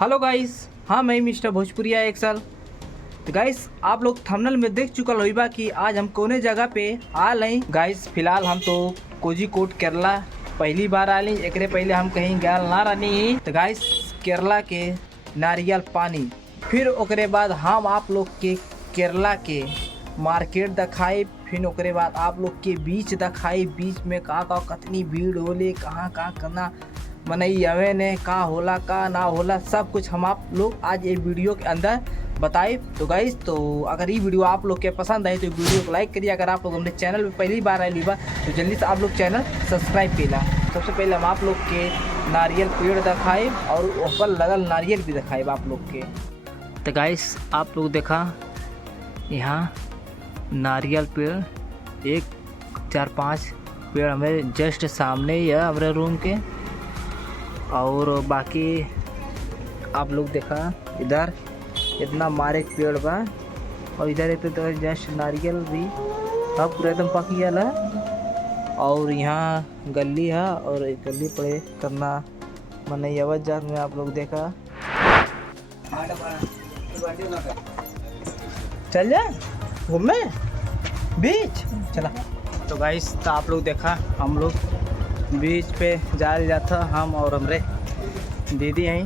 Hello guys, हाँ मैं mister भोजपुरिया एक साल। तो गाइस आप लोग थंबनेल में देख चुकल होइबा कि आज हम कोने जगह पे आल हैं। गाइस फिलहाल हम तो कोझिकोड केरला पहली बार आली, एकरे पहले हम कहीं गए ना रहनी। तो गाइस केरला के नारियल पानी, फिर ओकरे बाद हम आप लोग के केरला के मार्केट दिखाई, फिर ओकरे बाद आप लोग के बीच दिखाई, बीच में कहाँ कितनी भीड़ होले, कहाँ करना मनई हवे ने का होला का ना होला, सब कुछ हम आप लोग आज ये वीडियो के अंदर बताए। तो गाइस तो अगर ये वीडियो आप लोग के पसंद आई तो वीडियो को लाइक करिए। अगर आप लोग हमने चैनल पे पहली बार आए बा तो जल्दी से आप लोग चैनल सब्सक्राइब करेला। सबसे पहले हम आप लोग के नारियल पेड़ दिखाए और ऊपर लगल नारियल भी दिखाए आप लोग के। तो गाइस आप लोग देखा यहाँ नारियल पेड़ 1 4 5 पेड़ हमारे जस्ट सामने ही है हमारे रूम के, और बाकी आप लोग देखा इधर इतना मारे पेड़ बा, और इधर एक तो जस्ट नारियल भी अब पूरा एकदम पक गया है। और यहाँ गली है और एक गली पड़े करना मने अवध जात में आप लोग देखा। चल जाए घूमने बीच चला। तो गाइस तो आप लोग देखा हम लोग बीच पे जाल जाता, हम और हमरे दीदी हैं,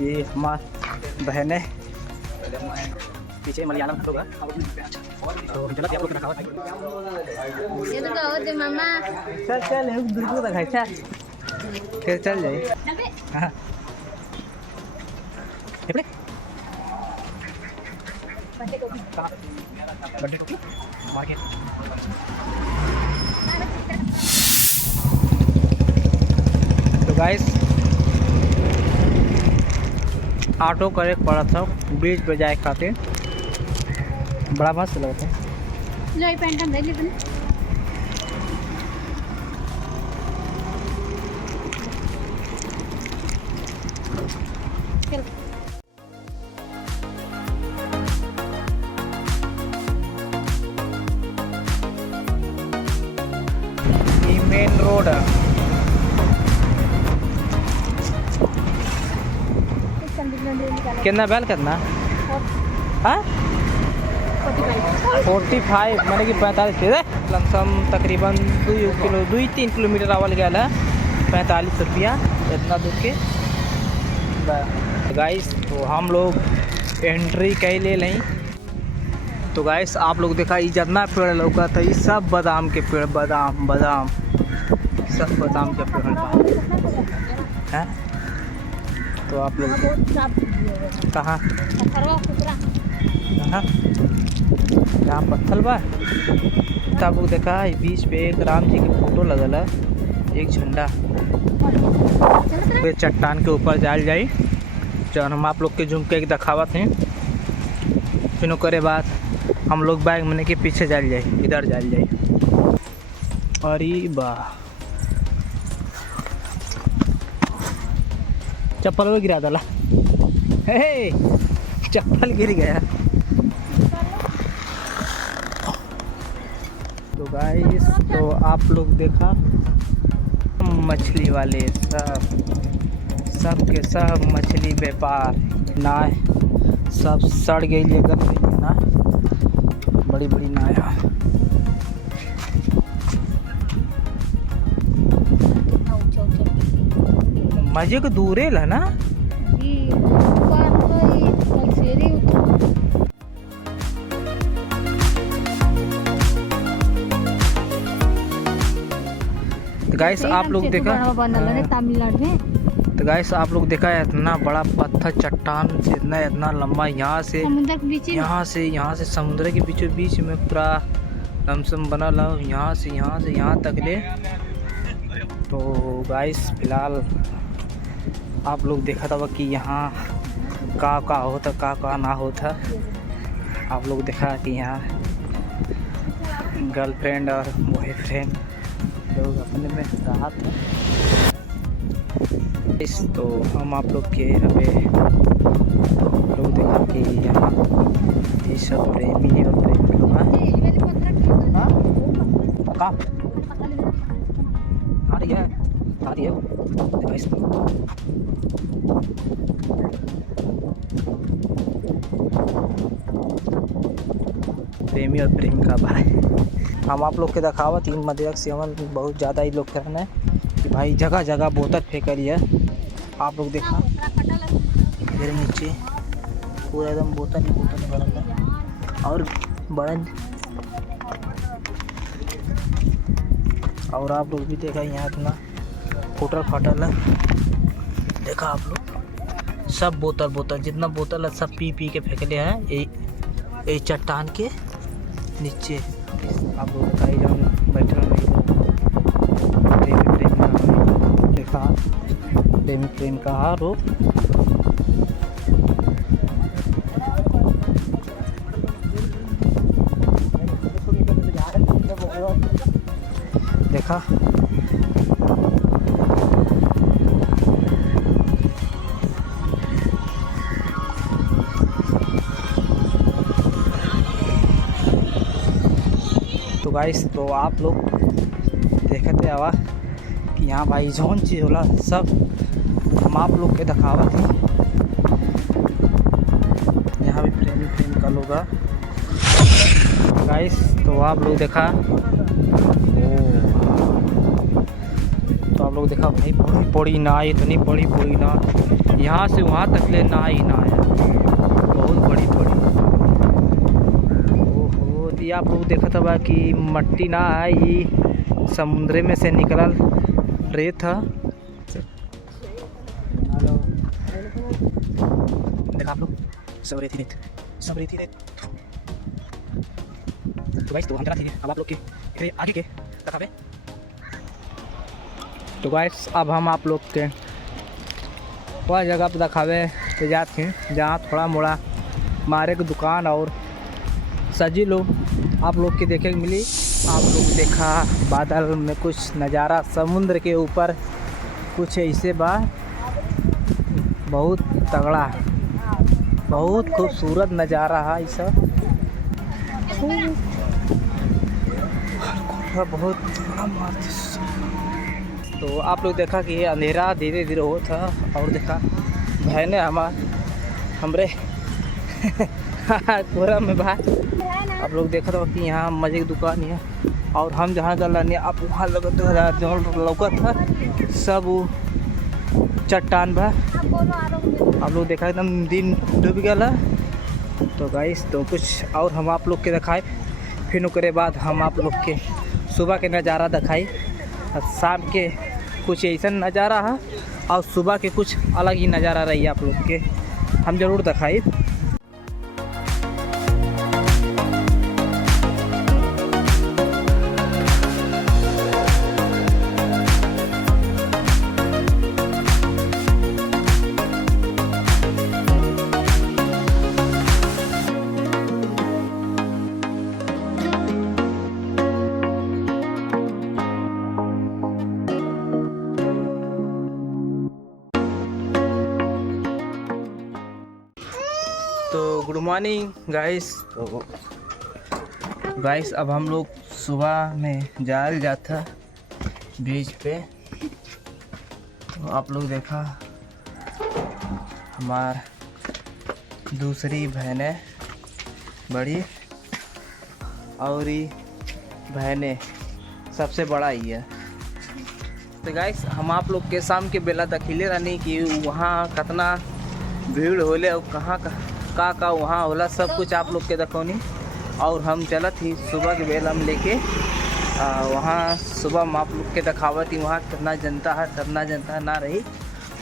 ये हमारे बहनें पीछे मलयालम लोग हैं। तो चलो आप लोग दिखाओ, ये तो कहो दे मामा। चल एक दूर दिखाई, चल फिर चल जाए। हां बर्थडे टोपी मार्केट। तो गाइस ऑटो करे पड़ा था बीच पे जाए खातिर, बड़ा मस्त लगता है। लो पैंट हम ले लेते चल। ये मेन रोड है। कितना बैल करना? हाँ 45 मैंने कि 45 लमसम तकरीबन 2-3 किलोमीटर आवल गया है। 45 रुपया इतना दूर के। गाइस तो हम लोग एंट्री कई ले लें। तो गाइस आप लोग देखा ये जितना पेड़ लौका था ये सब बादाम के पेड़, बादाम सब बादाम के पेड़ हैं। तो आप लोग कहाँ यहाँ पत्थर बा। तो आप लोग देखा बीच पे एक राम जी की फोटो लगल है, एक झंडा पे चट्टान के ऊपर जाल जाई, जो हम आप लोग के झुम के एक दिखावत हैं। फिर करे बाद हम लोग बैग मैंने के पीछे जाल जाए, इधर जाल जाए। अरे वाह चप्पल वो गिरा डाला, हे चप्पल गिर गया। तो गाइस तो आप लोग देखा मछली वाले सब के सब मछली व्यापार नाय सब सड़ गई ना, बड़ी बड़ी नाया। मजे को दूरे है ना। गाइस आप लोग देखा तमिलनाडु में। तो गाइस आप लोग देखा इतना बड़ा पत्थर चट्टान इतना लंबा, यहाँ से समुद्र के बीचों बीच में पूरा लमसम बना ला, यहाँ से यहाँ तक ले। तो गाइस फिलहाल आप लोग देखा था कि यहाँ का होता का ना होता। आप लोग देखा कि यहाँ गर्लफ्रेंड और बॉयफ्रेंड लोग अपने में राहत है। इस तो हम आप लोग के अबे लोग देखा कि यहाँ ये सब प्रेमी और प्रेमी लोग हैं। हाँ आ रही है। प्रेमी और प्रेमिका भाई। हम आप लोग के दिखावा 3 मध्यक सेवन बहुत ज़्यादा ही लोग कहना है कि भाई जगह जगह बोतल फेंक रही है। आप लोग देखा फिर नीचे पूरा एकदम बोतल ही बोतल बनल है और बड़न। और आप लोग भी देखा यहाँ इतना फुटल फाटल है। देखा आप लोग सब बोतल जितना बोतल है सब पी के फेंकले हैं ये चट्टान के नीचे। आप लोग का बैठल देखा प्रेमी प्रेमिका लोग। देखा तो गाइस, तो आप लोग देखते हवा कि यहाँ भाई जौन चीज़ होला सब हम आप लोग के दिखावत थी। यहाँ भी प्रेमी प्रेमिका लोग गाइस। तो आप लोग देखा तो आप लोग देखा भाई बड़ी बड़ी नाव, इतनी बड़ी बड़ी नाव यहाँ से वहाँ तक ले ना ही ना है, बहुत बड़ी बड़ी। ओहो, ये आप लोग देखा था कि मट्टी ना है, ये समुद्र में से निकलल रेत है। देखा आप लोग सब रेती रेत। तो गाइस, तो हम चला थे अब आप लोग के आगे के दिखावे। तो गाइस, अब हम आप लोग के वह जगह पर दिखावे तो जाते हैं जहाँ थोड़ा मोड़ा मारे की दुकान और सजी लोग आप लोग के देखे मिली। आप लोग देखा बादल में कुछ नज़ारा समुद्र के ऊपर कुछ ऐसे बा, बहुत तगड़ा, बहुत खूबसूरत नज़ारा है। ऐसा बहुत तो आप लोग देखा कि अंधेरा धीरे धीरे हो था और देखा बहने हमरे कोरा में बाहर आप लोग देखा था कि यहाँ मजे की दुकान है और हम जहाँ चल रहे आप वहाँ लौकत था सब चट्टान बा। आप लोग देखा एकदम दिन डूब गया। तो गाइस, तो कुछ और हम आप लोग के दिखाए, फिर उसके बाद हम आप लोग के सुबह के नज़ारा दिखाई। शाम के कुछ ऐसा नज़ारा है और सुबह के कुछ अलग ही नज़ारा रही आप लोग के हम ज़रूर दिखाई। तो गुड मॉर्निंग गाइस। तो गाइस, अब हम लोग सुबह में जाता बीच पे। तो आप लोग देखा हमार दूसरी बहनें बड़ी और ये बहनें सबसे बड़ा ही है। तो गाइस, हम आप लोग के शाम के बेला दखिले रहनी कि वहाँ कितना भीड़ होले और कहाँ का वहाँ होला, सब कुछ आप लोग के देखौनी। और हम चलत ही सुबह के बेला में लेके वहाँ सुबह हम आप लोग के दिखावत ही वहाँ कितना जनता है ना रही।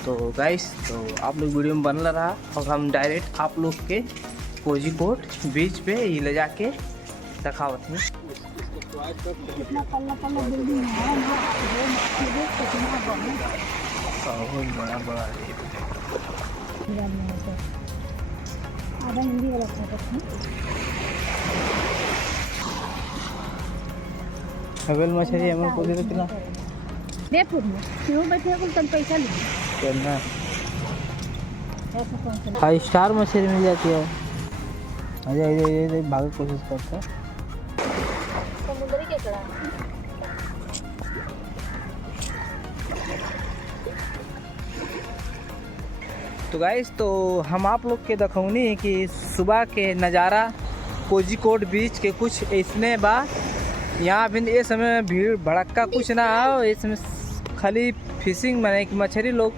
तो गाइस, तो आप लोग वीडियो में बनल रहा और हम डायरेक्ट आप लोग के कोझीकोड बीच पे ये ले जाके दिखावत ही। बहुत बड़ा बड़ा आधा हिंदी वाला हवेल मछली हमन को दे कितना दे फुट में क्यों बैठे को तन पैसा ले करना। 5 स्टार मछली मिल जाती है। अरे भागने की कोशिश करता है। समुद्री केकड़ा तो गाइस, तो हम आप लोग के दिखौनी कि सुबह के नज़ारा कोझीकोड बीच के कुछ ऐसने बा। यहाँ भी ये समय भीड़ भड़क्का कुछ ना हो, इस समय खाली फिशिंग माने कि मछली लोग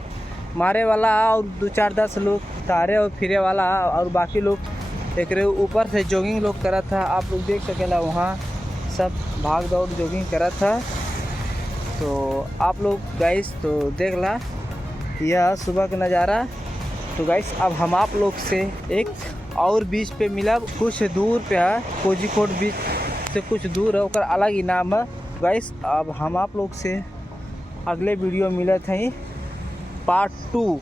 मारे वाला और 2-4-10 लोग तारे और फिरे वाला और बाकी लोग एक ऊपर से जॉगिंग लोग करा था। आप लोग देख सकेला वहाँ सब भाग दौड़ जॉगिंग करा था। तो आप लोग गाइस तो देख ला यह सुबह का नज़ारा। तो गाइस अब हम आप लोग से एक और बीच पे मिला, कुछ दूर पे है, कोझीकोड बीच से कुछ दूर है, और अलग ही नाम है। गाइस अब हम आप लोग से अगले वीडियो मिलत हैं पार्ट 2।